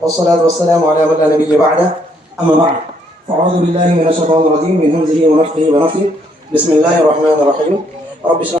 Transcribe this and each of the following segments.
والصلاة والسلام على من لا نبي بعده أما بعد فأعوذ بالله من الشيطان الرجيم من همزه ونفخه ونفثه بسم الله الرحمن الرحيم رب اشرح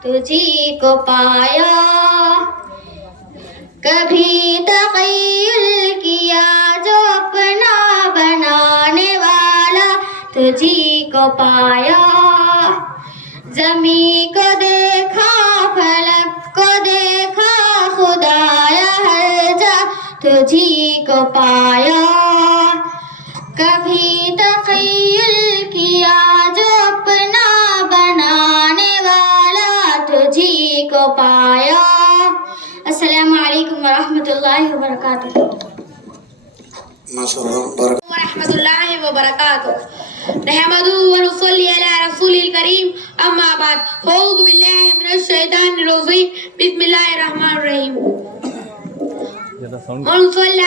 تجھی کو پایا کبھی تخیل کیا جو اپنا بنانے والا تجھی کو پایا زمین کو دیکھا فلک کو دیکھا خدایا ہر جا تجھی کو پایا کبھی تخیل کیا جو اپنا بنانے والا تجھی کو پایا السلام علیکم ورحمۃ اللہ وبرکاتہ ماشاءاللہ بارک ورحمۃ اللہ وبرکاتہ نحمد ونصلی علی رسول الکریم اما بعد فاعوذ باللہ من الشیطان الرجیم بسم اللہ الرحمن الرحیم من صلى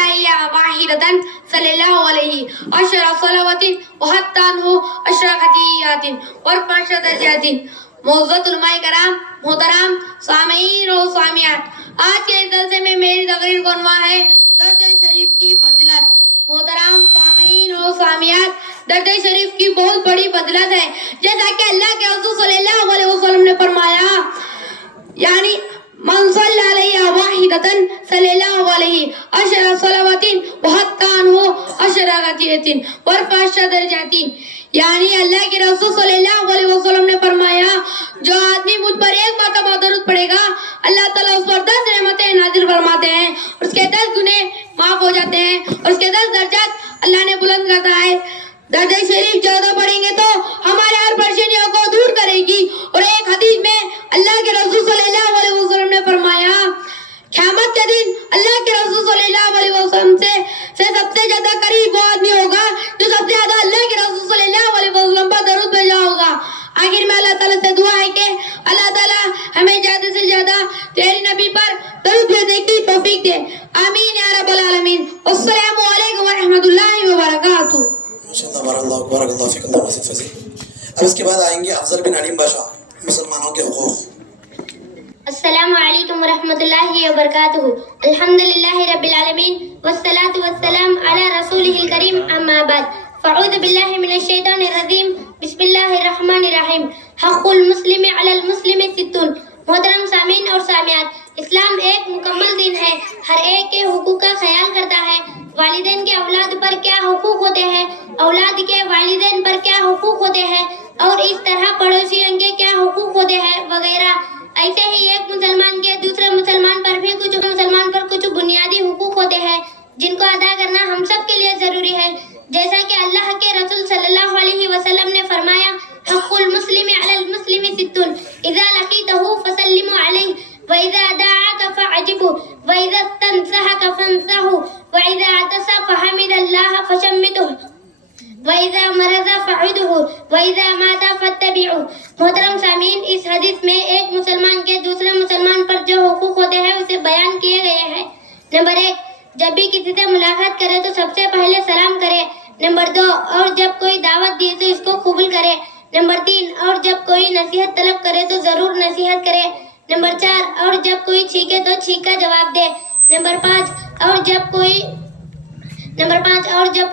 واحدة صلى الله عليه 10 صلوات وحتى عنه 10 خطيئات ورفع درجات معزز علماء کرام محترم سامعین و سامعات آج کے اس جلسے میں میری تقریر کا عنوان ہے درد شریف کی فضیلت محترم سامعین و سامعات درد شریف کی بہت بڑی فضیلت ہے جیسا کہ اللہ کے رسول صلی اللہ علیہ وسلم نے فرمایا یعنی من صلی علیہ واحدة صلی اللہ علیہ 10 صلوات وحتى عنه 10 خطیئات ورفع درجات یعنی اللہ کے رسول صلی اللہ علیہ وسلم نے فرمایا جو آدمی مجھ پر ایک مرتبہ درود پڑھے گا اللہ تعالیٰ اس پر 10 رحمتیں نازل فرماتے ہیں اس کے 10 گناہ معاف ہو جاتے ہیں اور اس کے 10 درجات اللہ نے بلند کرتا ہے درد شریف 14 پڑھیں گے تو ہمارے ہر پریشانیوں کو دور کرے گی اور ایک حدیث میں اللہ کے رسول صلی اللہ علیہ وسلم نے فرمایا قیامت کے دن اللہ کے رسول صلی اللہ علیہ وسلم سے سب سے زیادہ قریب وہ آدمی ہوگا جو سب سے زیادہ اللہ کے رسول صلی اللہ علیہ وسلم پر درود بھیجا ہوگا آخر میں اللہ تعالیٰ سے دعا ہے کہ اللہ تعالیٰ ہمیں زیادہ سے زیادہ تیرے نبی پر درود بھیجنے کی توفیق دے آمین یا رب العالمین السلام علیکم ورحمۃ اللہ وبرکاتہ بارک اللہ فیک اللہ نصیب فضیل اب اس کے بعد آئیں گے افضل بن علیم باشا مسلمانوں کے حقوق السلام علیکم ورحمۃ اللہ وبرکاتہ الحمدللہ رب العالمین والصلاة والسلام علی رسولہ الکریم اما بعد فاعوذ باللہ من الشیطان الرجیم بسم اللہ الرحمن الرحیم حق المسلم علی المسلم 60 محترم سامعین اور سامعات اسلام ایک مکمل دین ہے ہر ایک کے حقوق کا خیال کرتا ہے والدین کے اولاد پر کیا حقوق ہوتے ہیں اولاد کے والدین پر کیا حقوق ہوتے ہیں اور اس طرح پڑوسیوں کے کیا حقوق ہوتے ہیں وغیرہ ایسے ہی ایک مسلمان کے دوسرے مسلمان پر کچھ بنیادی حقوق ہوتے ہیں جن کو ادا کرنا ہم سب کے لیے ضروری ہے جیسا کہ اللہ کے رسول صلی اللہ علیہ وسلم نے فرمایا حق المسلم علی المسلم 60 اذا لقیتہ فسلم علیہ وَإِذَا دَعَاكَ فَعَجِبْهُ وَإِذَا اسْتَنْصَحَكَ فَانْصَحْهُ وَإِذَا عَطَسَ فَحَمِدَ اللَّهَ فَشَمِّتْهُ وَإِذَا مَرِضَ فَعُودْهُ وَإِذَا مَاتَ فَاتَّبِعُوهُ محترم سامعین اس حدیث میں ایک مسلمان کے دوسرے مسلمان پر جو حقوق ہوتے ہیں اسے بیان کیے گئے ہیں نمبر 1 جب بھی کسی سے ملاقات کرے تو سب سے پہلے سلام کرے نمبر 2 اور جب کوئی دعوت دی تو اس کو قبول کرے نمبر 3 اور جب کوئی نصیحت طلب کرے تو ضرور نصیحت کرے نمبر 4 اور جب کوئی چھینکے تو چھینک کا جواب دے نمبر 5 اور جب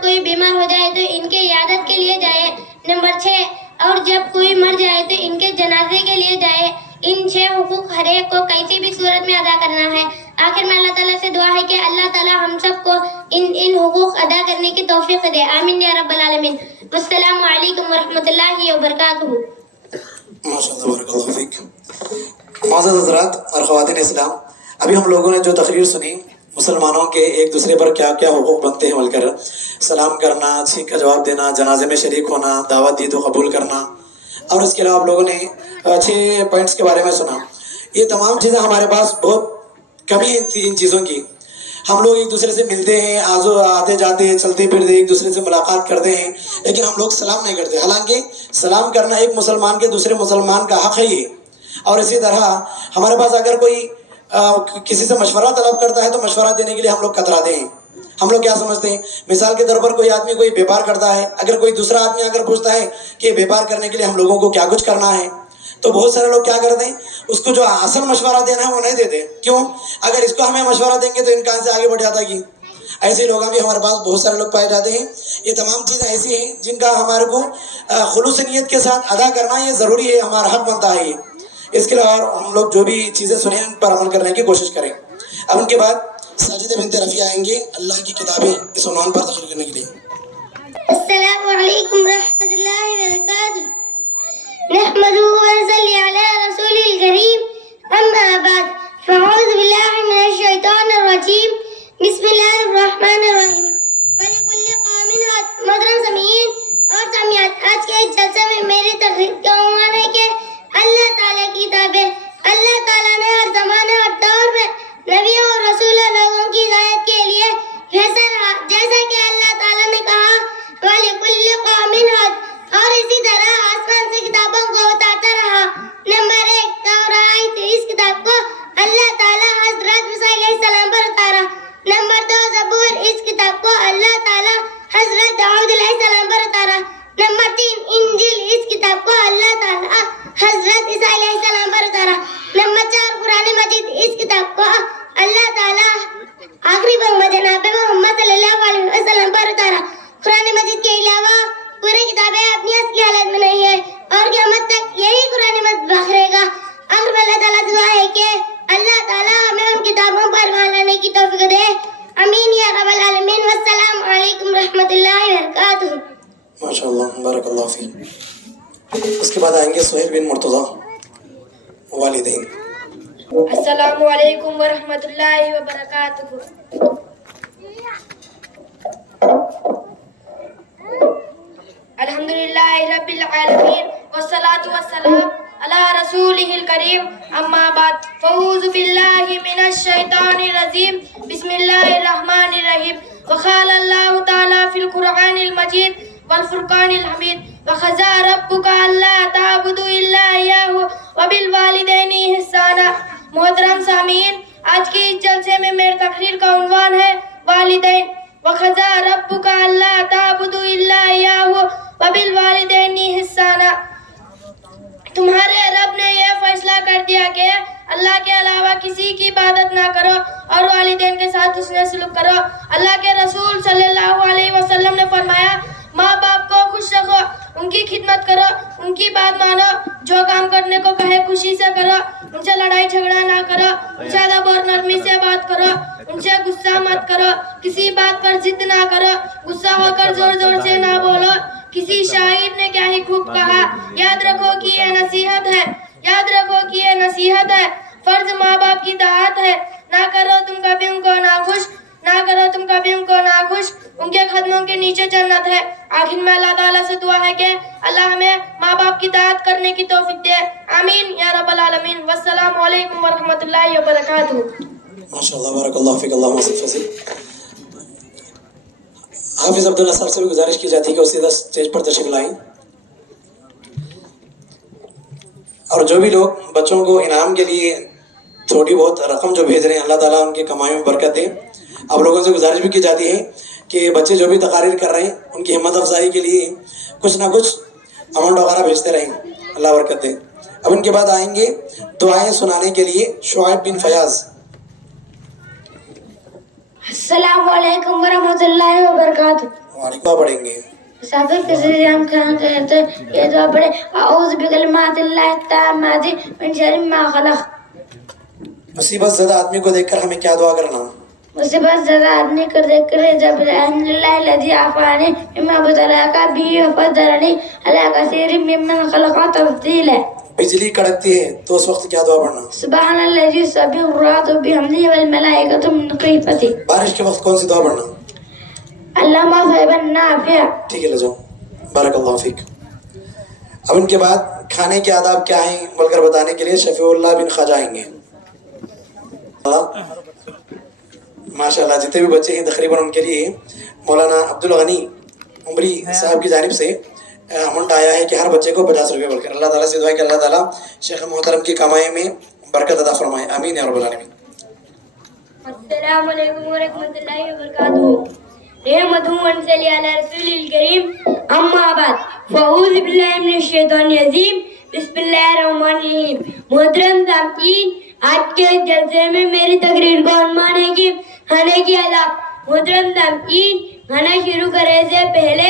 کوئی بیمار ہو جائے تو ان کے عیادت کے لیے جائے نمبر 6 اور جب کوئی مر جائے تو ان کے جنازے کے لیے جائے ان 6 حقوق ہر ایک کو کسی بھی صورت میں ادا کرنا ہے آخر میں اللہ تعالیٰ سے دعا ہے کہ اللہ تعالیٰ ہم سب کو ان حقوق ادا کرنے کی توفیق دے آمین یا رب العالمین والسلام علیکم ورحمۃ اللہ وبرکاتہ ماشاءاللہ بارک اللہ فیک معزز حضرات اور خواتین اسلام ابھی ہم لوگوں نے جو تقریر سنی مسلمانوں کے ایک دوسرے پر کیا کیا حقوق بنتے ہیں مل کر سلام کرنا چھینک کا جواب دینا جنازے میں شریک ہونا دعوت دی تو قبول کرنا اور اس کے علاوہ آپ لوگوں نے 6 پوائنٹس کے بارے میں سنا یہ تمام چیزیں ہمارے پاس بہت کمی ہے ان چیزوں کی ہم لوگ ایک دوسرے سے ملتے ہیں آتے جاتے چلتے پھرتے ایک دوسرے سے ملاقات کرتے ہیں لیکن ہم لوگ سلام نہیں کرتے حالانکہ سلام کرنا ایک مسلمان کے دوسرے مسلمان کا حق ہے یہ اور اسی طرح ہمارے پاس اگر کوئی کسی سے مشورہ طلب کرتا ہے تو مشورہ دینے کے لیے ہم لوگ کتراتے ہیں ہم لوگ کیا سمجھتے ہیں مثال کے طور پر کوئی آدمی کوئی بیپار کرتا ہے اگر کوئی دوسرا آدمی اگر پوچھتا ہے کہ بیپار کرنے کے لیے ہم لوگوں کو کیا کچھ کرنا ہے تو بہت سارے لوگ کیا کرتے ہیں اس کو جو اصل مشورہ دینا ہے وہ نہیں دیتے کیوں اگر اس کو ہمیں مشورہ دیں گے تو امکان سے آگے بڑھ جاتا ہے ایسے لوگ بھی ہمارے پاس بہت سارے لوگ پائے جاتے ہیں یہ تمام چیزیں ایسی ہیں جن کا ہمارے کو خلوص نیت کے ساتھ ادا کرنا یہ ضروری ہے ہمارا حق بنتا ہے اس کے علاوہ ہم لوگ جو بھی چیزیں سنیں ان پر عمل کرنے کی کوشش کریں. اب ان کے بعد ساجدہ بنت رفیع آئیں گے اللہ کی کتابیں اس عنوان پر تقریر کرنے کے لیے. السلام علیکم ورحمۃ اللہ وبرکاتہ. نحمده ونصلي على رسول الكريم اما بعد فاعوذ باللہ من الشیطان الرجیم بسم اللہ الرحمن الرحیم. وَلِكُلِّ قَوْمٍ هَادٍ. محترم سامعین اور سامعات، آج کے اس جلسے میں میری تقریر کا عنوان ہے کہ اللہ تعالیٰ کی کتابیں. اللہ تعالیٰ نے ہر زمانے اور دور میں نبیوں اور رسولوں لوگوں کی ہدایت کے لیے بھیجا رہا، جیسا کہ اللہ تعالیٰ نے کہا وَلِكُلِّ قَوْمٍ هَادٍ، اور اسی طرح آسمان سے کتابوں کو اتارتا رہا. نمبر 1 تورات، اس کتاب کو اللہ تعالیٰ حضرت موسیٰ علیہ السلام پر اتارا. نمبر 2 زبور، اس کتاب کو اللہ تعالیٰ حضرت داؤد علیہ السلام پر اتارا. نمبر 3 انجیل، اس کتاب کو اللہ تعالیٰ حضرت عیسیٰ علیہ السلام پر اتارا. نمبر 4 قرآن مجید، اس کتاب کو اللہ تعالیٰ آخری پیغمبر جناب محمد صلی اللہ علیہ وسلم پر اتارا. قرآن مجید کے علاوہ پوری کتابیں اپنی اصلی حالت میں نہیں ہے اور قیامت تک یہی قرآن مجید باقی رہے گا. آخر میں اللہ تعالیٰ سے دعا ہے کہ اللہ تعالیٰ ہمیں ان کتابوں پر ایمان لانے کی توفیق دے. امین یا رب العالمین. والسلام علیکم ورحمۃ اللہ وبرکاتہ. ماشاء اللہ بارک اللہ فیک. اس کے بعد آئیں گے سہیل بن مرتضیٰ والدین. السلام علیکم ورحمۃ اللہ وبرکاتہ. الحمدللہ رب العالمین والصلاة والسلام علی رسولہ الکریم. اما بعد فاعوذ باللہ من الشیطان الرجیم بسم اللہ الرحمن الرحیم. وقال اللہ تعالی فی القرآن المجید والفرقان الحمید وَقَضَىٰ رَبُّكَ أَلَّا تَعْبُدُوا إِلَّا إِيَّاهُ وَبِالْوَالِدَيْنِ إِحْسَانًا. محترم سامعین، آج کے اس جلسے میں میری تقریر کا عنوان ہے والدین. وَقَضَىٰ رَبُّكَ أَلَّا تَعْبُدُوا إِلَّا إِيَّاهُ وَبِالْوَالِدَيْنِ إِحْسَانًا. تمہارے رب نے یہ فیصلہ کر دیا کہ اللہ کے علاوہ کسی کی عبادت نہ کرو اور والدین کے ساتھ حسن سلوک کرو. اللہ کے رسول صلی اللہ علیہ وسلم نے فرمایا ماں باپ کو خوش رکھو، ان کی خدمت کرو، ان کی بات مانو، جو کام کرنے کو کہے خوشی سے کرو، ان سے لڑائی جھگڑا نہ کرو، ان سے ادب اور نرمی سے بات کرو، ان سے غصہ مت کرو، کسی بات پر ضد نہ کرو، غصہ ہو کر زور زور سے نہ بولو. کسی شاعر نے کیا ہی خوب کہا، یاد رکھو کہ یہ نصیحت ہے، یاد رکھو کہ یہ نصیحت ہے، فرض ماں باپ کی اطاعت ہے. نہ کرو تم کبھی ان کو ناخوش، نہ کرو تم کبھی ان کو ناخوش، ان کے قدموں کے نیچے جنت ہے. آخر میں اللہ تعالیٰ سے دعا ہے کہ اللہ ہمیں ماں باپ کی اطاعت کرنے کی توفیق دے. آمین یا رب العالمین. والسلام علیکم ورحمۃ اللہ وبرکاتہ. ماشاءاللہ بارک اللہ فیک. اللہم صل فضل. حافظ عبداللہ صاحب سے بھی گزارش کی جاتی ہے کہ وہ سیدھا اسٹیج پر تشریف لائیں. اور جو بھی لوگ بچوں کو انعام کے لیے تھوڑی بہت رقم جو بھیج رہے ہیں اللہ تعالیٰ ان کے کمائی میں برکت دے. آپ لوگوں سے گزارش بھی کی جاتی ہے کہ بچے جو بھی تقاریر کر رہے ہیں ان کی ہمت افزائی کے لیے کچھ نہ کچھ اماؤنٹ وغیرہ بھیجتے رہیں، اللہ برکت دے. اب ان کے بعد آئیں گے دعائیں سنانے کے لیے شعیب بن فیاض. السلام علیکم ورحمۃ اللہ وبرکاتہ. وعلیکم پڑھیں گے. مسافر کے ذریعے ہم کہتے ہیں یہ دعا پڑھے اعوذ بکلمات اللہ التامات من شر ما خلق. مصیبت زدہ آدمی کو دیکھ کر ہمیں کیا دعا کرنا؟ مصیبت زدہ آدمی کو دیکھ کر جب الحمدللہ الذی عافانی مما ابتلاک بہ وفضلنی علی کثیر ممن خلق تفضیلا. بجلی کڑکتی ہے تو اس وقت کیا دعا پڑھنا؟ سبحان الذی یسبح الرعد بحمدہ والملائکۃ من خیفتہ. بارش کے وقت کون سی دعا پڑھنا؟ علامہ صاحب نافع. ٹھیک ہے، لے جاؤ. بارک اللہ فیک. اب ان کے بعد کھانے کے آداب کیا ہیں بول کر بتانے کے لیے شفیع اللہ بن خواجہ آئیں گے. ماشاء اللہ جتنے بھی بچے ہیں تقریباً ان کے لیے مولانا عبدالغنی عمری صاحب کی جانب سے اماؤنٹ آیا ہے کہ ہر بچے کو 50 روپے بول کر. اللہ تعالیٰ سے دعا ہے کہ اللہ تعالیٰ شیخ محترم کی کمائی میں برکت عطا فرمائے. آمین یا رب العالمین. السلام علیکم ورحمۃ اللہ وبرکاتہ. رحمتہ ونصلی علی رسول الکریم. اما بعد فاعوذ باللہ من الشیطان الرجیم بسم اللہ الرحمن الرحیم. محترم سامعین، آج کے جلسے میں میری تقریر کا عنوان ہے کہ کھانے کی آداب. محترم سامعین، کھانا شروع کرنے سے پہلے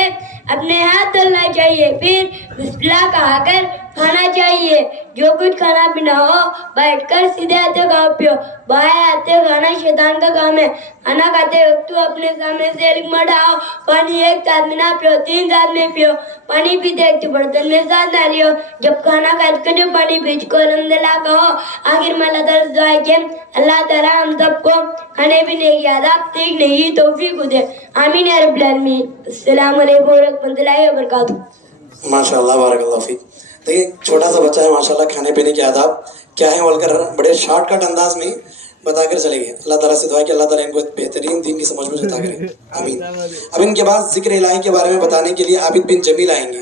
اپنے ہاتھ دھلنا چاہیے، پھر بسم اللہ کہا کر کھانا چاہیے. جو کچھ کھانا پینا ہو بیٹھ کر سیدھے ہاتھوں کھاؤ پیو. بائیں ہاتھوں کھانا شیطان کا کام ہے. کھانا کھاتے وقت تو اپنے سامنے سے ایک مٹاؤ. پانی ایک ساتھ میں نہ پیو, 3 ساتھ میں پیو. پانی پیتے ایک تو برتن میں ساتھ ڈالیو. جب کھانا کھاتے کے جو پانی پیچ کو الحمدللہ کہو. آخر میں اللہ تعالیٰ سے دعا ہے کہ اللہ تعالیٰ ہم سب کو کھانے پینے کی آداب سیکھنے کی توفیق دے. آمین یا رب العالمین. السلام علیکم ورحمۃ اللہ وبرکاتہ. ماشاء اللہ بارک اللہ فیک. دیکھیے چھوٹا سا بچہ ہے ماشاء اللہ, کھانے پینے کے آداب کیا ہیں بول کر بڑے شارٹ کٹ انداز میں بتا کر چلے گئے. اللہ تعالیٰ سے دعا ہے کہ اللہ تعالیٰ ان کو بہترین دین کی سمجھ میں عطا کرے. آمین. اب ان کے بعد ذکر الہی کے بارے میں بتانے کے لیے عابد بن جمیل آئیں گے.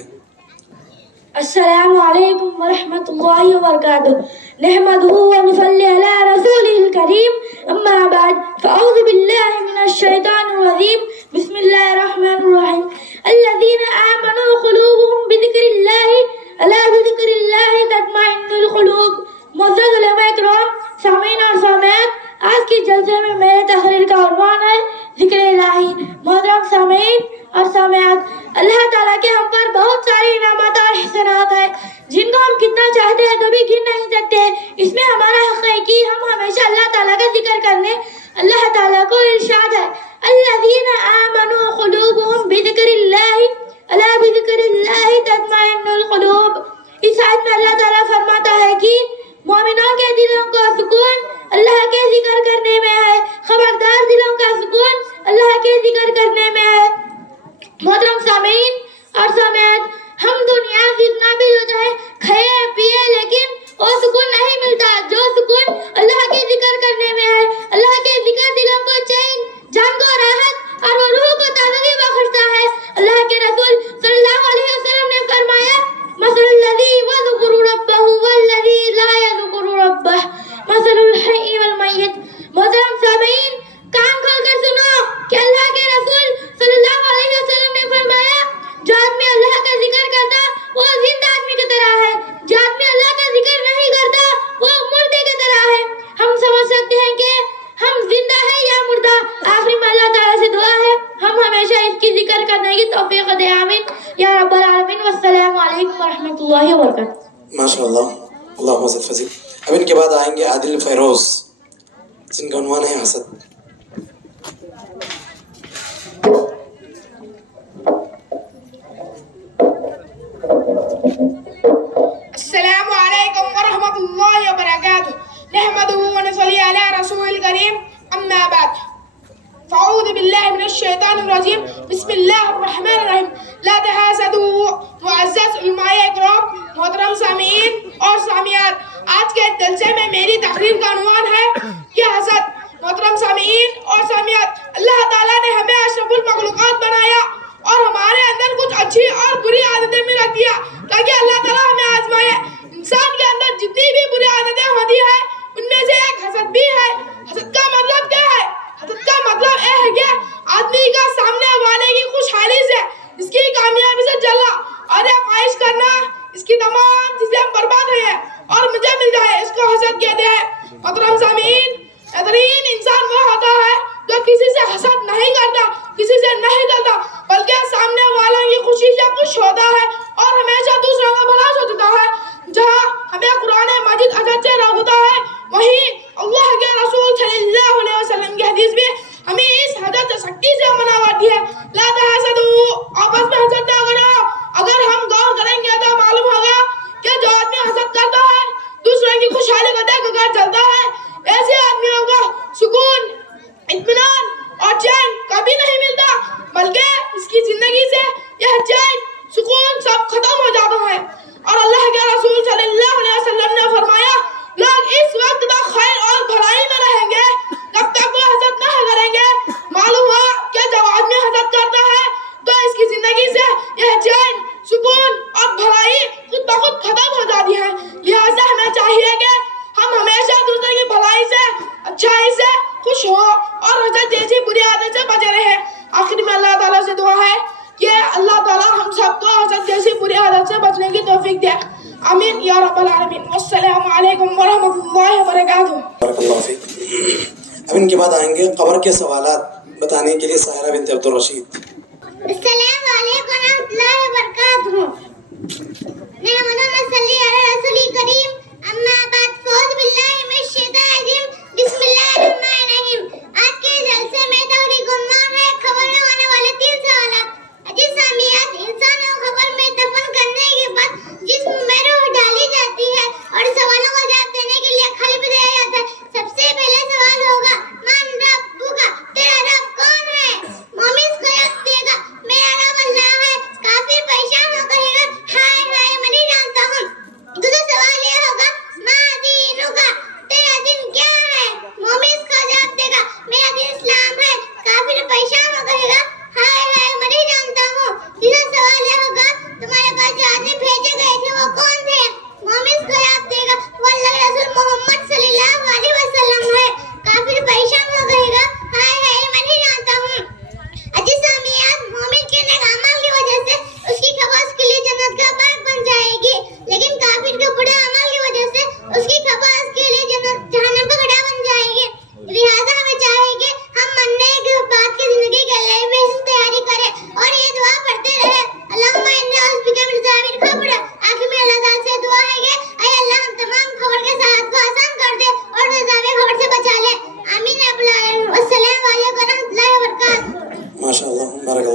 السلام علیکم ورحمۃ اللہ وبرکاتہ. نحمده ونصلي على رسوله الكريم. اما بعد فاعوذ بالله من الشيطان الرجيم. بسم الله الرحمن الرحيم. الذين آمنوا قلوبهم بذكر الله الا بذكر الله تطمئن القلوب. معزز علماء کرام, سامعین اور سامعات, آج کے جلسے میں میرے تقریر کا عنوان ہے ذکر الہی. محترم سامعین اور سامعات, اللہ تعالیٰ کے ہم پر بہت ساری انعامات اور احسانات ہیں جن کو ہم کتنا چاہتے ہیں تو بھی گن نہیں سکتے. اس میں ہمارا حق ہے کہ ہم ہمیشہ اللہ تعالیٰ کا ذکر کرنے. اللہ تعالیٰ کو ارشاد ہے الذین آمنوا قلوبهم بذکر اللہ الا بذکر اللہ تطمئن القلوب. اس آیت میں اللہ تعالیٰ فرماتا ہے کہ مومنوں کے دلوں کا سکون اللہ کے ذکر کرنے میں ہے. خبردار دلوں کا سکون اللہ کے ذکر کرنے میں ہے. محترم سامعین اور سامعات, ہم دنیا کتنا بھی ہو جائے کھائے پیے لیکن وہ سکون نہیں ملتا جو سکون اللہ کے ذکر کرنے میں ہے. اللہ کے ذکر دلوں کو چین, جان کو راحت اور وہ روح کو تازگی بخشتا ہے. اللہ کے رسول صلی اللہ علیہ وسلم نے فرمایا مثل الذی یذکر ربہ والذی لا یذکر ربہ مثل الحی والمیت. محترم سامعین, کان کھول کر سنو کہ اللہ کے رسول صلی اللہ علیہ وسلم نے فرمایا جو آدمی اللہ کا ذکر کرتا وہ زندہ آدمی کی طرح ہے, جو آدمی اللہ کا ذکر نہیں کرتا وہ مردے کی طرح ہے. ہم سمجھ سکتے ہیں کہ ہم زندہ ہیں یا مردہ. آخری میں اللہ تعالیٰ سے دعا ہے ہم ہمیشہ اس کی ذکر کرنے کی توفیق دے. آمین یا رب العالمین. والسلام علیکم ورحمۃ اللہ وبرکاتہ. ماشاء اللہ, اللہم زد فضیل. اب ان کے بعد آئیں گے عادل فیروز جن کا عنوان ہے حسد. السلام علیکم ورحمۃ اللہ وبرکاتہ. نحمده ونصلي على رسول الكريم. اما بعد فاعوذ باللہ من الشیطان الرجیم. بسم اللہ الرحمن الرحیم. لا تحاسدوا. معزز علماء اکرام, محترم سامعین اور سامعات, آج کے جلسے میں میری تقریر کا عنوان ہے کہ حسد. محترم سامعین اور سامعات, اللہ تعالیٰ نے ہمیں اشرف المخلوقات بنایا اور ہمارے اندر کچھ اچھی اور بری عادتیں بھی رکھ دیا تاکہ اللہ تعالیٰ ہمیں آزمائے. انسان کے اندر جتنی بھی بری عادتیں ہوتی ہیں ان میں سے ایک حسد بھی ہے. حسد کا مطلب کیا ہے؟ حسد کا مطلب یہ ہے کہ آدمی کا سامنے والے کی خوشحالی سے, اس کی کامیابی سے جلنا اور یہ خواہش کرنا اس کی تمام چیزیں برباد ہوئی ہیں اور مجھے مل جائے, اس کو حسد کہتے ہیں. محترم سامعین, بہترین انسان وہ ہوتا ہے جو کسی سے حسد نہیں کرتا, کسی سے نہیں ڈرتا, بلکہ سامنے والوں کی خوشی سے خوش ہوتا ہے اور ہمیشہ دوسروں کا بھلا سوچتا ہے. جہاں ہمیں قرآن مجید حسد سے روکتا ہے, وہیں اللہ کے رسول صلی اللہ علیہ وسلم کی حدیث بھی ہمیں اس حسد سے سختی سے منع کرتی ہے. لا تحاسدوا, آپس میں حسد نہ کرو. اگر ہم غور کریں گے تو معلوم ہوگا کہ جو آدمی حسد کرتا ہے دوسروں کی خوشحالی کو دیکھ کر چلتا ہے, ایسے آدمیوں کو سکون, اطمینان اور چین کبھی نہیں ملتا, بلکہ اس کی زندگی سے یہ چین سکون سب ختم ہو جاتا ہے. اور اللہ کے رسول صلی اللہ علیہ وسلم نے فرمایا لوگ اس وقت تک خیر اور بھلائی میں رہیں گے جب تک وہ حسد نہ کریں گے. معلوم ہوا کہ جب آدمی حسد کرتا ہے تو اس کی زندگی سے یہ چین, سکون اور بھلائی خود بخود ختم ہو جاتی ہے. لہٰذا ہمیں چاہیے کہ ہم ہمیشہ دوسرے کی بھلائی سے, اچھائی سے خوش ہو اور حسد جیسی بری عادت سے بچے رہے. آخر میں اللہ تعالیٰ سے دعا ہے کہ اللہ تعالیٰ ہم سب کو حسد جیسی بری عادت سے بچنے کی توفیق دے. آمین یا رب العالمین. والسلام علیکم ورحمۃ اللہ وبرکاتہ. بارک اللہ فیک. اب ان کے بعد آئیں گے قبر کے سوالات بتانے کے لیے ساحرہ بنت عبد الرشید. السلام علیکم ورحمۃ اللہ وبرکاتہ. نحمده ونصلي على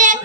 1,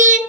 3,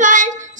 5,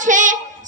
6,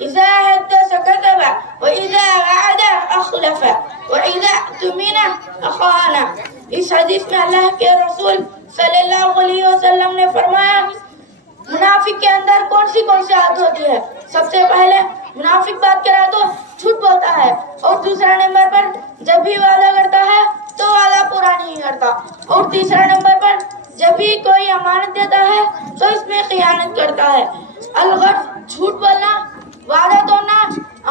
إذا حدث كذب وإذا وعد أخلف وإذا اؤتمن خان. اس حدیث میں اللہ کے رسول صلی اللہ علیہ وسلم نے فرمایا منافق کے اندر کون سی عادت ہوتی ہے؟ سب سے پہلے منافق بات کرا تو جھوٹ بولتا ہے، اور دوسرا نمبر پر جب بھی وعدہ کرتا ہے تو وعدہ پورا نہیں کرتا، اور تیسرا نمبر پر جب بھی کوئی امانت دیتا ہے تو اس میں خیانت کرتا ہے۔ الغرض جھوٹ بولنا، وعدہ توڑنا،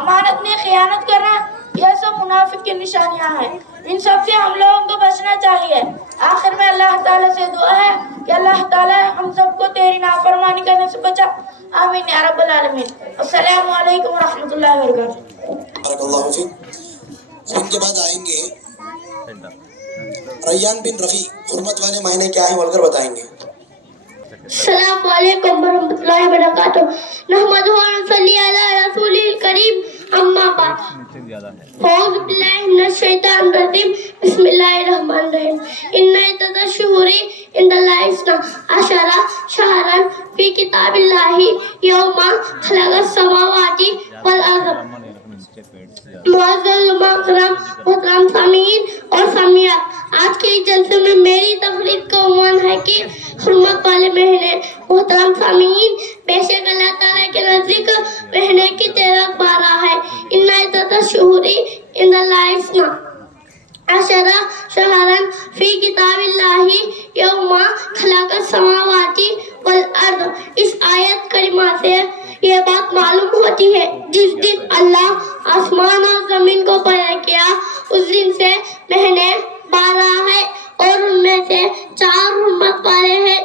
امانت میں خیانت کرنا، یہ سب منافق کی نشانیاں ہیں۔ ان سب سے ہم لوگوں کو بچنا چاہیے۔ آخر میں اللہ تعالیٰ سے دعا ہے کہ اللہ تعالیٰ ہم سب کو تیری نافرمانی کرنے سے بچا، آمین یا رب العالمین۔ السلام علیکم ورحمۃ اللہ وبرکاتہ۔ بارک اللہ فیک۔ ان کے بعد آئیں گے ریان بن رفیع، حرمت والے معنی کیا ہیں بول کر بتائیں گے۔ السلام علیکم ورحمۃ اللہ وبرکاتہ۔ نحمدہ و نصلی علی رسولہ الکریم، اما بعد۔ اعوذ باللہ من الشیطان الرجیم، بسم اللہ الرحمن الرحیم۔ ان عدۃ الشہور عند اللہ اثنا عشر شہرا فی کتاب اللہ یوم خلق السماوات والارض۔ معزز محترم محترم سامعین اور سامعات، آج کے جلسے میں میری تقریر کا عنوان ہے کہ حرمت والے مہینے۔ محترم سامعین، بے شک اللہ تعالیٰ کے نزدیک مہینے کی 13 12 ہے۔ ان عدۃ الشہور عند اللہ اثنا عشر شہرا فی کتاب اللہ یوم خلق السماوات والارض۔ اس آیت کریمہ سے یہ بات معلوم ہوتی ہے جس دن اللہ آسمان اور زمین کو پیدا کیا اس دن سے مہینے 12 ہے، اور ان میں سے 4 حرمت والے ہیں،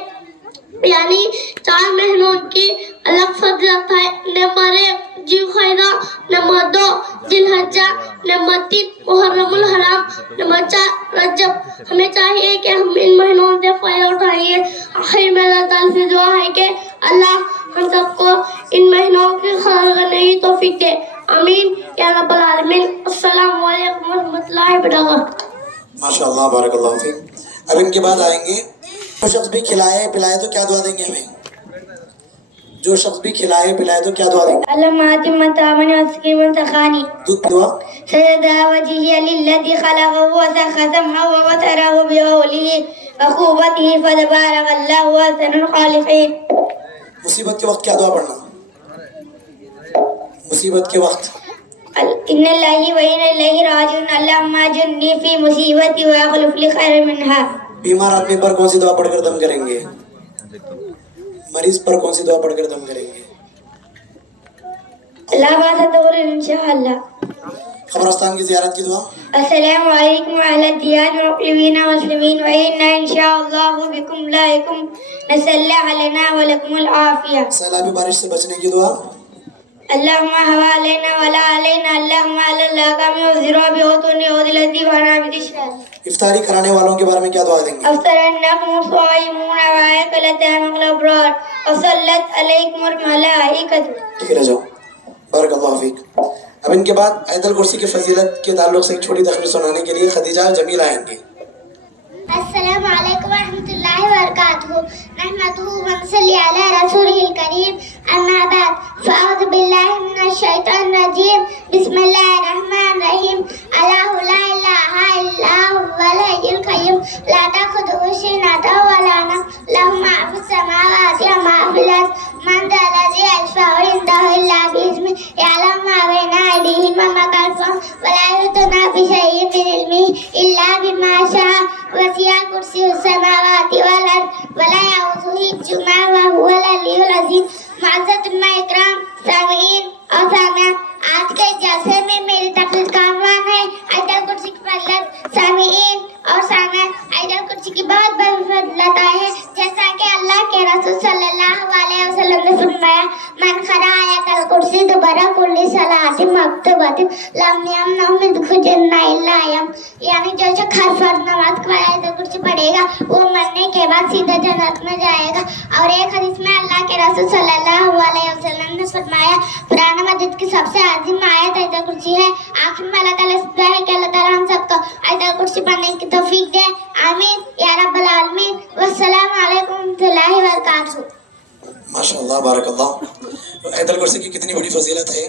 یعنی 4 مہینوں کی الگ فضیلت ہے۔ نمبر 1 ذی القعدہ، نمبر 2 ذی الحجہ، نمبر 3 محرم الحرام، نمبر 4 رجب۔ ہمیں چاہیے کہ ہم ان مہینوں سے فائدہ اٹھائیے۔ آخر میں اللہ تعالیٰ سے دعا ہے کہ اللہ ہم سب کو ان مہینوں کی قدر کرنے کی توفیق دے، آمین یا رب العالمین۔ السلام علیکم ورحمۃ اللہ وبرکاتہ۔ ماشاء اللہ، بارک اللہ فیک۔ اب ان کے بعد آئیں گے جو شخص بھی کھلائے پلائے تو کیا دعا دیں گے ہمیں؟ جو شخص بھی کھلائے پلائے تو کیا دعا دیں گے؟ اللہم آتی من تامن وسقی من سخانی۔ دعا سجد وجهه للذي خلقه وسخ سمعه وبصره بقوله وقوته فتبارك الله أحسن الخالقين۔ مصیبت کے وقت کیا دعا پڑھنا؟ مصیبت کے وقت ان اللہ و انا الیہ راجعون، اللہم اجرنی فی مصیبتی واخلف لی خیر منها۔ بیمار آدمی پر کون سی دعا پڑھ کر دم کریں گے؟ مریض پر کون سی دعا پڑھ کر دم کریں گے؟ اللہ بات دور انشاءاللہ۔ قبرستان کی زیارت کی دعا۔ السلام علیکم اہل الدیار مقلوین مسلمین و انا انشاءاللہ بکم لائکم نسل علینا ولکم العافیہ۔ سیلابی بارش سے بچنے کی دعا۔ اللہم حوا علینا ولا علینا، اللہم علی اللہ کامی وزرابی ہوتونی عودلتی وانا بدشار۔ افطاری کرانے والوں کے بارے میں کیا دعا دیں گے؟ افطر انکم صائمون وآکلتان الابرار وصلت علیکم الملائکۃ۔ ٹھیک ہے، رہ جاؤ، بارک اللہ فیک۔ اب ان کے بعد آیت الکرسی کی فضیلت کے تعلق سے ایک چھوٹی تقریر سنانے کے لیے خدیجہ جمیل آئیں گے۔ السلام علیکم ورحمۃ اللہ وبرکاتہ۔ نحمدہ ونصلی علی رسولہ الکریم، اما بعد، فاعوذ باللہ من الشیطان الرجیم، بسم اللہ الرحمن الرحیم۔ اللہ لا الہ الا هو الحی القیوم، لا تأخذہ سنۃ ولا نوم، لہ ما فی السماوات وما فی الارض، من ذا الذی یشفع عنده الا بإذنہ، یعلم ما بین ایدیہم وما خلفہم، ولا یحیطون بشیء من علمہ الا بما شاء، وسع کرسی السماوات والارض ولا یعوزہ حفظہما وہو العلی العظیم۔ معزز اکرام سامعین اور سامعات، آج کے جلسے میں میری تقریر کا عنوان ہے آیت الکرسی کی فضیلت۔ سامعین اور سامعات، آیت الکرسی کی بہت بڑی فضیلت ہے، جیسا کہ اللہ کے رسول صلی اللہ علیہ وسلم نے فرمایا، من قرأ آیت الکرسی دبر کل صلاۃ مکتوبۃ لم یمنعہ من دخول الجنہ الا یوم، یعنی جو شخص ہر فرض نماز کے بعد آیت الکرسی پڑھے گا وہ مرنے کے بعد سیدھا جنت میں جائے گا۔ اور ایک حدیث میں اللہ کے رسول صلی اللہ علیہ وسلم نے فرمایا، قرآن مجید کی سب سے عظیم آیت آیت الکرسی ہے۔ آخر میں اللہ تعالیٰ سے دعا ہے کہ اللہ تعالیٰ ہم سب کو آیت الکرسی پڑھنے کی توفیق دے، آمین یا رب العالمین۔ والسلام علیکم ورحمۃ اللہ وبرکاتہ۔ ماشاء اللہ، بارک اللہ۔ آیت الکرسی کی کتنی بڑی فضیلت ہے۔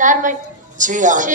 6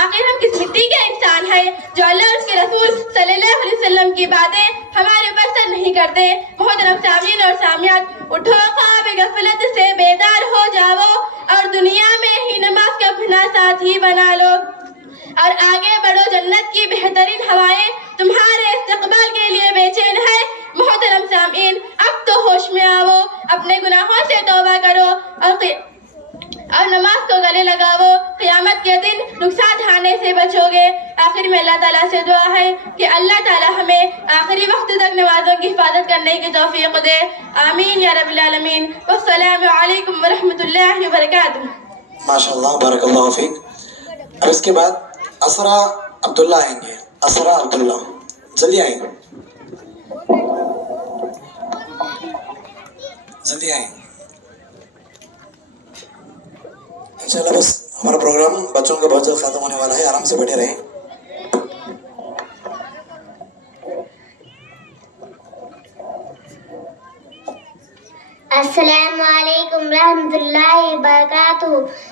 آخر ہم کس مٹی کے انسان ہیں جو اللہ اور اس کے رسول صلی اللہ علیہ وسلم کی باتیں ہمارے اوپر اثر نہیں کرتے۔ محترم سامعین اور سامعات، اٹھو خواب غفلت سے بیدار ہو جاؤ اور دنیا میں ہی نماز کا اپنا ساتھی بنا لو اور آگے بڑھو۔ جنت کی بہترین ہوائیں تمہارے استقبال کے لیے بے چین ہے۔ محترم سامعین، اب تو ہوش میں آؤ، اپنے گناہوں سے توبہ کرو اور نماز کو گلے لگاؤ۔ قیامت کے دن نقصان ڈھانے سے بچو گے۔ آخر میں اللہ تعالیٰ سے دعا ہے کہ اللہ تعالیٰ ہمیں آخری وقت تک نمازوں کی حفاظت کرنے کی توفیق دے، آمین یا رب العالمین۔ والسلام علیکم ورحمۃ اللہ وبرکاتہ۔ ماشاء اللہ، بارک اللہ فیک۔ اب اس کے بعد اسرا عبداللہ آئیں گے۔ اسرا عبداللہ جلدی آئیں، جلدی آئیں انشاءاللہ۔ بس ہمارا پروگرام بچوں کا بہت جلد ختم ہونے والا ہے، آرام سے بیٹھے رہیں۔ السلام علیکم ورحمۃ اللہ وبرکاتہ۔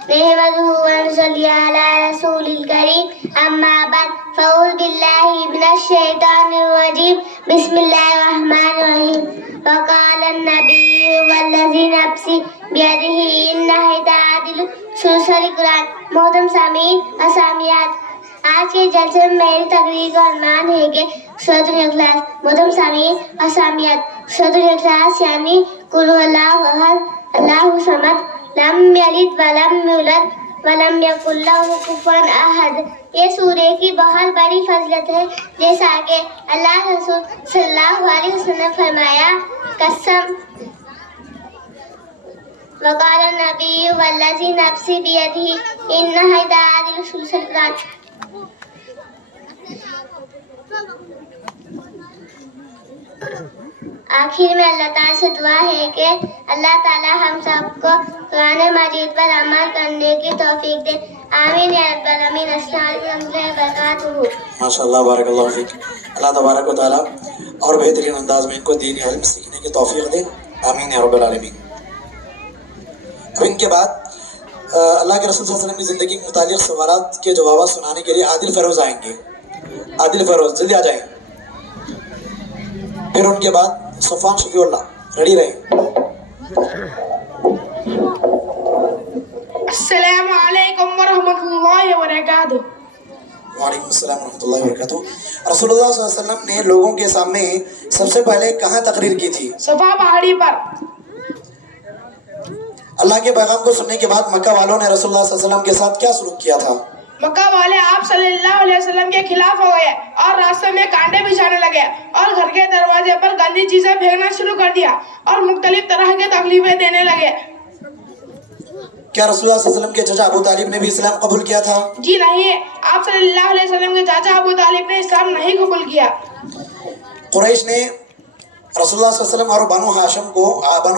نحمدہ ونصلی علی رسول الکریم، اما بعد، فاعوذ باللہ من الشیطان الرجیم، بسم اللہ الرحمن الرحیم۔ وقال النبی والذی نفسی بیدہ انہ تعدل ثلث القرآن۔ محترم سامعین و سامعات، آج کے جلسے میں میری تقریر کا عنوان ہے کہ سورۃ الاخلاص۔ محترم سامعین و سامعات، سورۃ الاخلاص یعنی قل هو اللہ احد اللہ الصمد لم یلد ولم یولد ولم یکن لہ کفوا احد۔ یہ سورہ کی بہت بڑی فضیلت ہے، جیسا کہ اللہ رسول صلی اللہ علیہ وسلم نے فرمایا، قسم وقال النبی والذی نفسی بیدہ انہ تعدل ثلث القرآن۔ آخر میں اللہ تعالیٰ سے دعا ہے کہ اللہ تعالیٰ ہم سب کو قرآن مجید پر عمل کرنے کی توفیق دے، آمین یا رب العالمین۔ السلام علیکم ورحمۃ اللہ وبرکاتہ۔ ماشاء اللہ، بارک اللہ فیک۔ اللہ تبارک و تعالیٰ اور بہترین انداز میں ان کو دینی علم سیکھنے کی توفیق دے، آمین یا رب العالمین۔ اب ان کے بعد اللہ کے رسول صلی اللہ علیہ وسلم کی زندگی کے متعلق سوالات کے جوابات سنانے کے لیے عادل فیروز آئیں گے۔ عادل فیروز جلدی آ جائیں۔ پھر ان کے بعد صفوان شفیع اللہ، ریڈی رہیں۔ السلام علیکم ورحمۃ اللہ وبرکاتہ۔ وعلیکم السلام ورحمۃ اللہ وبرکاتہ۔ رسول اللہ صلی اللہ علیہ وسلم نے لوگوں کے سامنے سب سے پہلے کہاں تقریر کی تھی؟ صفا پہاڑی پر۔ اللہ کے پیغام کو سننے کے بعد مکہ والوں نے رسول اللہ صلی اللہ علیہ وسلم کے ساتھ کیا سلوک کیا تھا؟ مکہ والے آپ صلی اللہ علیہ وسلم کے خلاف ہو گئے اور راستے میں کانٹے بچھانے لگے اور گھر کے دروازے پر گندی چیزیں پھینکنا شروع کر دیا اور مختلف طرح کے تکلیفیں دینے لگے۔ کیا رسول اللہ صلی اللہ علیہ وسلم کے چچا ابو طالب نے بھی اسلام قبول کیا تھا؟ جی نہیں، آپ صلی اللہ علیہ وسلم کے چاچا ابو طالب نے اسلام نہیں قبول کیا۔ قریش نے رسول اللہ صلی اللہ علیہ وسلم اور بنو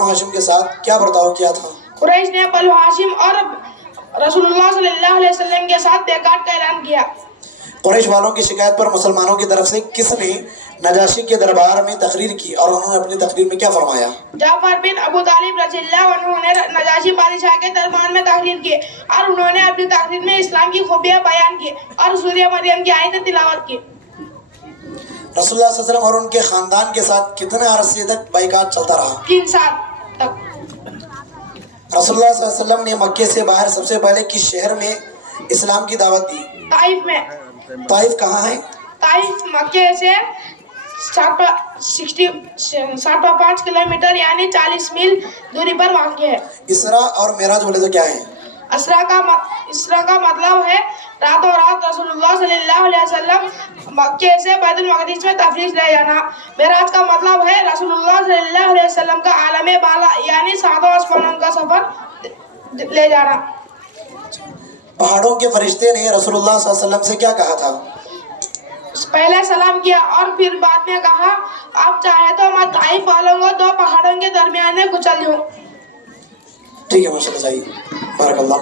ہاشم کے ساتھ کیا برتاؤ کیا تھا؟ قریش نے بنو ہاشم اور رسول اللہ صلی اللہ علیہ وسلم کے ساتھ بیکاٹ کا اعلان کیا۔ قریش والوں کی شکایت پر مسلمانوں کی طرف سے کس نے نجاشی کے دربار میں تقریر کی اور انہوں نے اپنی تقریر میں کیا فرمایا؟ جعفر بن ابو طالب رضی اللہ عنہ نے نجاشی بادشاہ کے دربار میں تقریر کی اور انہوں نے اپنی تقریر میں اسلام کی خوبیاں بیان کی اور سورہ مریم کی آیتیں تلاوت کی۔ رسول اللہ صلی اللہ علیہ وسلم اور ان کے خاندان کے ساتھ کتنے عرصے تک بائیکاٹ چلتا رہا؟ 3 سال تک۔ رسول اللہ صلی اللہ علیہ وسلم نے مکے سے باہر سب سے پہلے کس شہر میں اسلام کی دعوت دی؟ طائف میں۔ طائف کہاں ہے؟ طائف مکے سے 65 کلومیٹر یعنی 40 میل دوری پر واقع ہے۔ اسراء اور معراج بولے تو کیا ہے؟ اسراء کا مطلب ہے راتوں رات رسول اللہ صلی اللہ علیہ وسلم مکے سے بیت المقدس میں تفریح لے جانا۔ معراج کا مطلب ہے رسول اللہ صلی اللہ علیہ وسلم کا عالم بالا یعنی 7 آسمانوں کا سفر لے جانا۔ پہاڑوں کے فرشتے نے رسول اللہ صلی اللہ علیہ وسلم سے کیا کہا تھا؟ پہلے سلام کیا اور پھر بعد میں کہا، آپ چاہے تو میں طائف والوں کو 2 پہاڑوں کے درمیان میں کچل دوں۔ ٹھیک ہے، ماشاء اللہ صحیح، بارک اللہ۔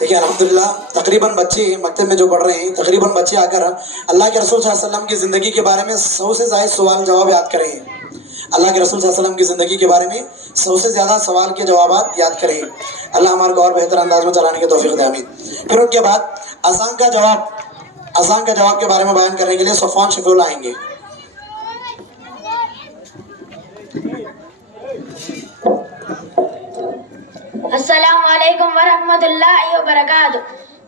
دیکھیں الحمدللہ تقریباً بچے مکتب میں جو پڑھ رہے ہیں تقریباً بچے آ کر اللہ کے رسول صلی اللہ علیہ وسلم کی زندگی کے بارے میں 100 سے زائد سوال جواب یاد کریں۔ اللہ کے رسول صلی اللہ علیہ وسلم کی زندگی کے بارے میں 100 سے زیادہ سوال کے جوابات یاد کریں۔ اللہ ہمارے کو اور بہتر انداز میں چلانے کی توفیق دے، آمین۔ پھر ان کے بعد اذان کا جواب کے بارے میں بیان کرنے کے لیے صفوان شفیع اللہ آئیں گے. السلام علیکم ورحمۃ اللہ وبرکاتہ.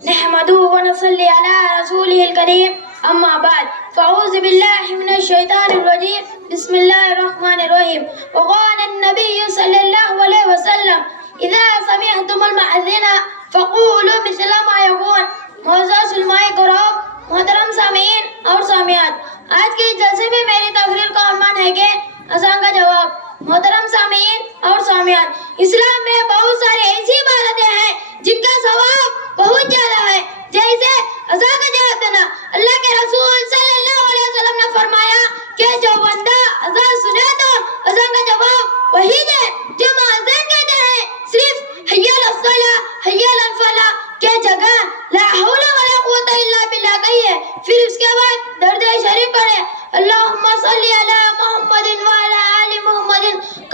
نحمده ونصلي على رسوله الكريم اما بعد فاعوذ بالله من الشیطان الرجیم بسم اللہ الرحمن الرحیم. وقال النبي صلی اللہ علیہ وسلم اذا سمعتم المؤذن فقولوا مثل ما يقول. معزز علماء کرام، محترم سامعین اور سامعات، آج کے اس جلسے میں میری تقریر کا عنوان ہے کہ اذان کا جواب. محترم سامعین اور سامعات، اسلام میں بہت ساری ایسی عبادتیں ہیں جن کا ثواب بہت زیادہ ہے، جیسے اذان کا جواب دینا. اللہ کے رسول صلی اللہ علیہ وسلم نے فرمایا کہ جو بندہ اذان سنے تو اذان کا جواب وہی دے جو مؤذن کہتے ہیں. صرف حی علی الصلاۃ حی علی الفلاح کے جگہ لا حول ولا قوت الا باللہ کہیے، پھر اس کے بعد درود شریف پڑھیں. اللہم صلی علی محمد وعلی آل محمد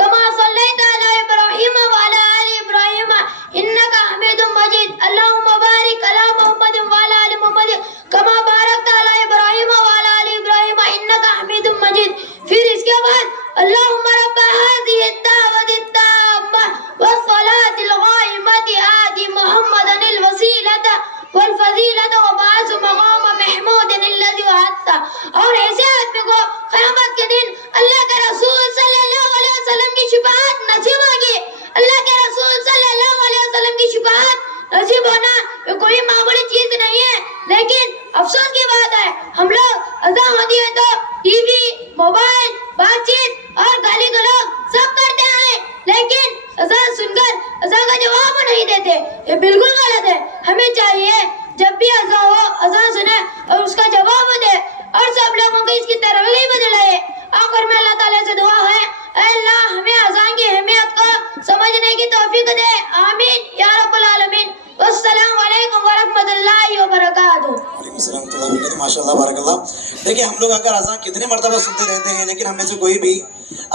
کما صلیت علی ابراہیم وعلی آل ابراہیم انک حمید مجید. اللہم بارک علی محمد وعلی آل محمد کما بارکت علی ابراہیم وعلی آل ابراہیم انک حمید مجید. پھر اس کے بعد اللہم رب هذه الدعوة التامة والصلاة القائمة آت محمدا الوسیلة والفضیلة وبعث مقام محمود الذی وعدته. اور ایسے آدمی کو قیامت کے دن اللہ کے رسول صلی اللہ علیہ وسلم کی شفاعت نصیب ہوگی. اللہ کے رسول صلی اللہ علیہ وسلم کی شفاعت نصیب ہونا یہ کوئی معمولی چیز نہیں ہے، لیکن افسوس کی بات ہے ہم لوگ اذان ہوتی ہے تو ٹی وی، موبائل، بات چیت اور گالی گلوچ سب کرتے ہیں، لیکن اذان سن کر اذان کا جواب نہیں دیتے. یہ بالکل غلط ہے. ہمیں چاہیے جب بھی اذان ہو اذان سنے اور اس کا جواب دے اور سب لوگوں کو اس کی ترغیب دلائے. آخر میں اللہ تعالیٰ سے دعا ہے اے اللہ ہمیں اذان کی اہمیت کو سمجھنے کی توفیق دے. آمین یا رب العالمین. والسلام علیکم ورحمۃ اللہ وبرکاتہ. وعلیکم السلام ورحمۃ اللہ وبرکاتہ. ماشاء اللہ بارک اللہ. دیکھیں ہم لوگ اگر اذان کتنے مرتبہ سنتے رہتے ہیں لیکن ہم میں سے کوئی بھی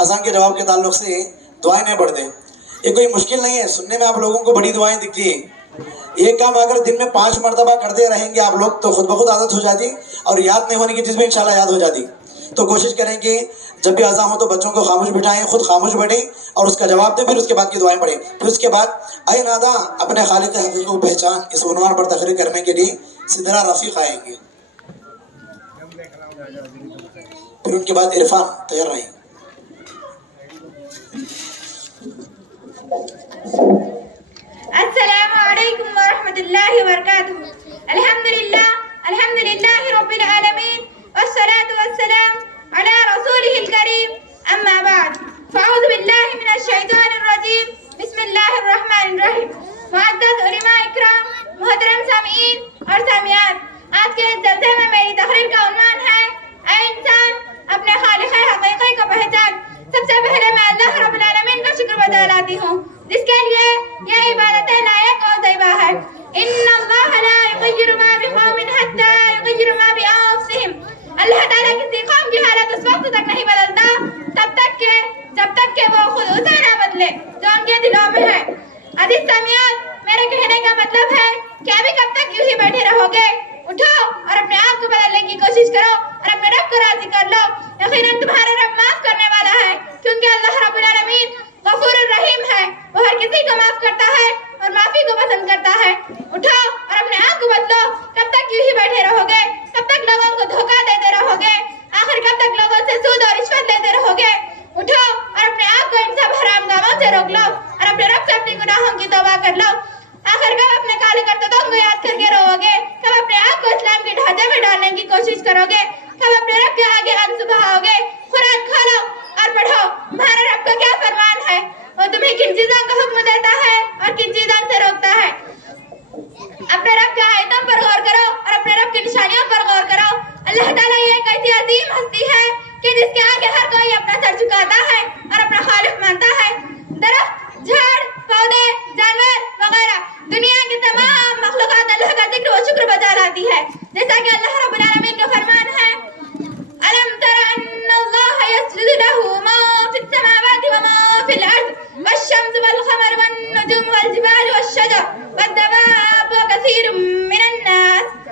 اذان کے جواب کے تعلق سے دعائیں نہیں پڑھتے. یہ کوئی مشکل نہیں ہے، سننے میں آپ لوگوں کو بڑی دعائیں دکھتی ہیں. یہ کام اگر دن میں 5 مرتبہ کرتے رہیں گے آپ لوگ تو خود بخود عادت ہو جاتی اور یاد نہیں ہونے کی چیز بھی انشاءاللہ یاد ہو جاتی. تو کوشش کریں کہ جب بھی اذان ہو تو بچوں کو خاموش بٹھائیں، خود خاموش بیٹھیں اور اس کا جواب دیں، پھر اس کے بعد کی دعائیں پڑھیں. پھر اس کے بعد اے نادا اپنے خالق حقیقی کو پہچان اس عنوان پر تقریر کرنے کے لیے سدرا رفیق آئیں گے. پھر ان کے بعد عرفان تیار رہیں. السلام علیکم ورحمۃ اللہ وبرکاتہ. الحمدللہ رب العالمین والصلاة والسلام علی رسولہ الکریم اما بعد فاعوذ باللہ من الشیطان الرجیم بسم اللہ الرحمن الرحیم. معزز علماء اکرام، محترم سامعین اور سامعات، آج کے اس جلسے میں میری تقریر کا عنوان ہے اے انسان اپنے خالق حقیقی کو پہچان. سب سے پہلے میں اللہ رب العالمین کا شکر بجا لاتی ہوں جس کے لیے یہ عبادت لائق اور طیبہ ہے. ان اللہ لا یغیر ما بقوم حتی یغیر ما بانفسہم. اللہ تعالیٰ کسی قوم کی حالت اس وقت تک نہیں بدلتا جب تک کہ وہ خود اسے نہ بدلے جو ان کے دلوں میں ہے. عزیز سامعین، میرے کہنے کا مطلب ہے کہ ابھی کب تک یوں ہی بیٹھے رہو گے؟ اٹھو اور اپنے آپ کو بدلنے کی کوشش کرو اور اپنے رب کو راضی کر لو. یقیناً تمہارا رب معاف کرنے والا ہے کیونکہ اللہ رب العالمین غفور الرحیم ہے. وہ ہر کسی کو معاف کرتا ہے اور معافی کو پسند کرتا ہے. اٹھو اور اپنے آپ کو بدلو. کب تک یوں ہی بیٹھے رہو گے؟ کب تک لوگوں کو دھوکہ دیتے رہو گے؟ آخر کب تک لوگوں سے سود اور رشوت لیتے رہو گے؟ اٹھو اور اپنے آپ کو ان سب حرام کاموں سے روک لو اور اپنے رب سے اپنی گناہوں کی توبہ کر لو. آخر کب اپنے کالے کرتوتوں کو یاد کر کے رو گے؟ کب اپنے آپ کو اسلام کے ڈھانچے میں ڈالنے کی کوشش کرو گے؟ کب اپنے رب کے آگے انس بہاؤ گے؟ قرآن کھولو اور پڑھو تمہارے رب کا کیا فرمان ہے، وہ تمہیں کن چیزوں کا حکم دیتا ہے اور کن چیزوں سے روکتا ہے. اپنے رب کے آیتوں پر غور کرو اور اپنے رب کی نشانیوں پر غور کرو. اللہ تعالیٰ یہ ایک ایسی عظیم ہستی ہے کہ جس کے آگے ہر کوئی اپنا سر جھکاتا ہے اور اپنا خالق مانتا ہے. درخت، جھاڑ، پودے، جانور وغیرہ دنیا کی تمام مخلوقات اللہ کا ذکر و شکر بجا لاتی ہے، جیسا کہ اللہ رب العالمین کا فرمان ہے أَلَمْ تَرَ أَنَّ اللَّهَ يَسْجُدُ لَهُ مَا فِي السَّمَاوَاتِ وَمَا فِي الْأَرْضِ وَالشَّمْسُ وَالْقَمَرُ وَالنُّجُومُ وَالْجِبَالُ وَالشَّجَرُ وَالدَّوَابُّ وَكَثِيرٌ مِّنَ النَّاسِ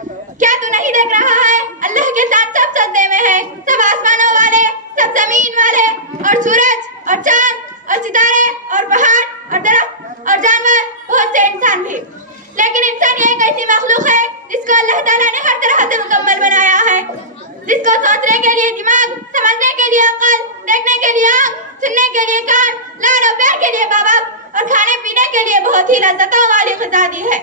ایک ایسی مخلوق ہے جس کو اللہ تعالیٰ نے ہر طرح سے مکمل بنایا ہے، جس کو سوچنے کے لیے دماغ، سمجھنے کے لیے عقل، دیکھنے کے لیے آنکھ، سننے کے لیے کان، لال و پیر کے لیے بابا اور کھانے پینے کے لیے بہت ہی لذتوں والی غذا دی ہے۔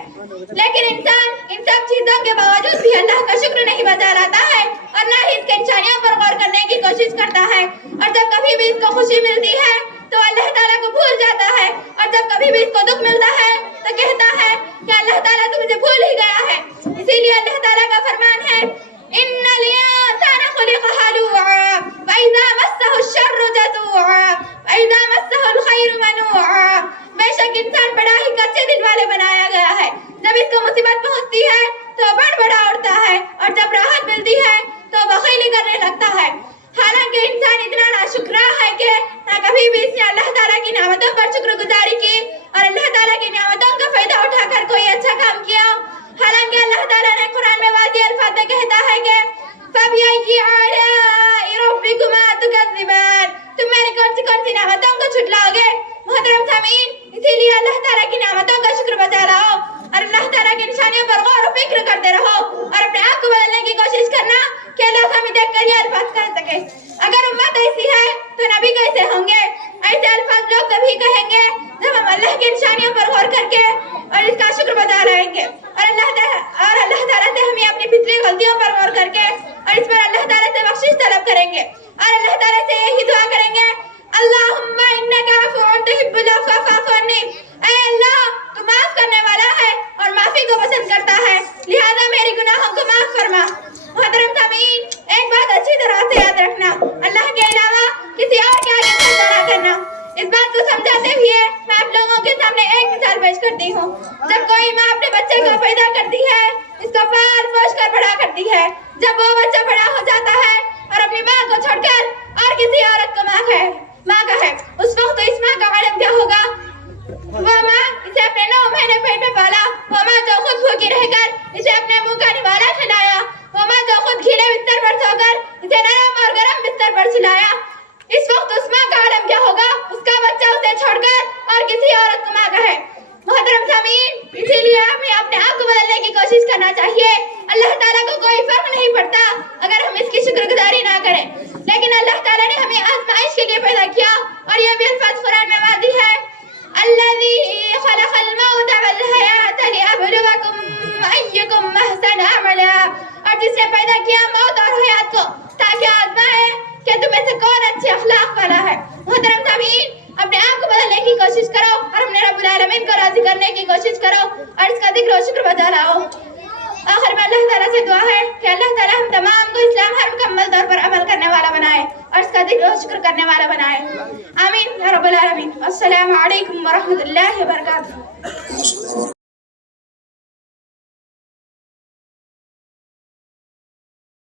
لیکن انسان ان سب چیزوں کے باوجود بھی اللہ کا شکر نہیں بجا لاتا ہے اور نہ ہی اس کے نشانیوں پر غور کرنے کی کوشش کرتا ہے، اور جب کبھی بھی اس کو خوشی ملتی ہے تو اللہ تعالیٰ کو بھول جاتا ہے، اور جب کبھی بھی اس کو دکھ ملتا ہے تو کہتا ہے کہ اللہ تعالیٰ تو مجھے بھول ہی گیا ہے۔ اسی لیے اللہ تعالیٰ کا فرمان ہے ان الانسان خلق هلوعا واذا مسه الشر جزوعا واذا مسه الخير منوعا، بے شک انسان بڑا ہی کچے دل والے بنایا گیا ہے، جب اس کو مصیبت پہنچتی ہے تو بڑا اڑتا ہے اور جب راحت ملتی ہے تو بخیلی کرنے لگتا ہے۔ حالانکہ انسان اتنا ناشکرا ہے کہ نہ کبھی بھی اس نے اللہ تعالیٰ کی نعمتوں پر شکر گزاری کی اور اللہ تعالیٰ کی نعمتوں کا فائدہ اٹھا کر کوئی اچھا کام کیا۔ حالانکہ اللہ تعالیٰ نے قرآن میں واضح الفاظ میں کہتا ہے کہ فَبِأَيِّ آلَاءِ رَبِّكُمَا تُكَذِّبَانِ، تم میری کون سی نعمتوں کو جھٹلاؤ گے۔ محترم سامعین، اسی لیے اللہ تعالیٰ کی نعمتوں کا شکر بجا لاؤ اور اللہ تعالیٰ کی نشانیوں پر غور و فکر کرتے رہو اور اپنے آپ کو بدلنے کی کوشش کرنا کہ اللہ ہمیں دیکھ کر یہ الفاظ کہہ سکے۔ اگر امت ایسی ہے تو نبی کیسے ہوں گے؟ ایسے الفاظ لوگ تبھی کہیں گے جب ہم اللہ کی نشانیوں پر غور کر کے اور اس کا شکر بجا لائیں گے اور اللہ تعالیٰ سے ہمیں اپنی پچھلی غلطیوں پر غور کر کے اور اس پر اللہ تعالیٰ سے بخشش طلب کریں گے اور اللہ تعالیٰ سے یہی دعا کریں گے اللہم انکا عفو تحب العفو فاعف عنی، اے اللہ تو معاف کرنے والا ہے اور معافی کو پسند کرتا ہے، لہذا میری گناہوں کو معاف فرما۔ محترم سامعین، ایک بات اچھی طرح سے یاد رکھنا، اللہ کے علاوہ کسی اور کے آگے سجدہ نہ کرنا۔ اس بات کو سمجھاتے ہوئے میں آپ لوگوں کے سامنے ایک مثال پیش کرتی ہوں۔ جب کوئی ماں اپنے بچے کو پیدا کرتی ہے، اس کو پال پوش کر بڑا کرتی ہے، جب وہ بچہ بڑا ہو جاتا ہے اور اپنی ماں کو چھوڑ کر اور کسی عورت کو ماں کا ہے، اس وقت اس ماں کا عالم کیا ہوگا؟ وہ ماں اسے اپنے 9 مہینے پیٹ میں پالا، وہ ماں جو خود بھوکی رہ کر اسے اپنے منہ کا نوالا کھلایا، وہ ماں جو خود گھیلے بستر پر سو کر اسے نرم اور گرم بستر پر سلایا، اس وقت اس ماں کا عالم کیا ہوگا؟ اس کا بچہ اسے چھوڑ کر اور کسی عورت کو ماں کا ہے۔ محترم سامعین، اسی لیے ہمیں اپنے آپ کو بدلنے کی کوشش کرنا چاہیے۔ اللہ تعالیٰ کو کوئی فرق نہیں پڑتا اگر ہم اس کی شکر گزاری نہ کریں، لیکن اللہ تعالیٰ نے ہمیں آزمائش کے لیے پیدا کیا اور یہ بھی الفاظ قرآن میں واضح ہے الذی خلق الموت والحیاة لیبلوکم ایکم احسن عملا، اور جس نے پیدا کیا موت اور حیات کو تاکہ آزمائے کہ تم میں سے کون اچھے اخلاق والا ہے۔ محترم سامعین، اپنے آپ کو بدلنے کی کوشش کرو اور اپنے رب العالمین کو راضی کرنے کی کوشش کرو اور اس کا ذکر و شکر بجا لاؤ۔ آخر میں اللہ تعالیٰ سے دعا ہے کہ اللہ تعالیٰ ہم تمام کو اسلام ہر مکمل طور پر عمل کرنے والا بنائے اور اس کا ذکر و شکر کرنے والا بنائے۔ آمین یا رب العالمین۔ السلام علیکم ورحمۃ اللہ وبرکاتہ۔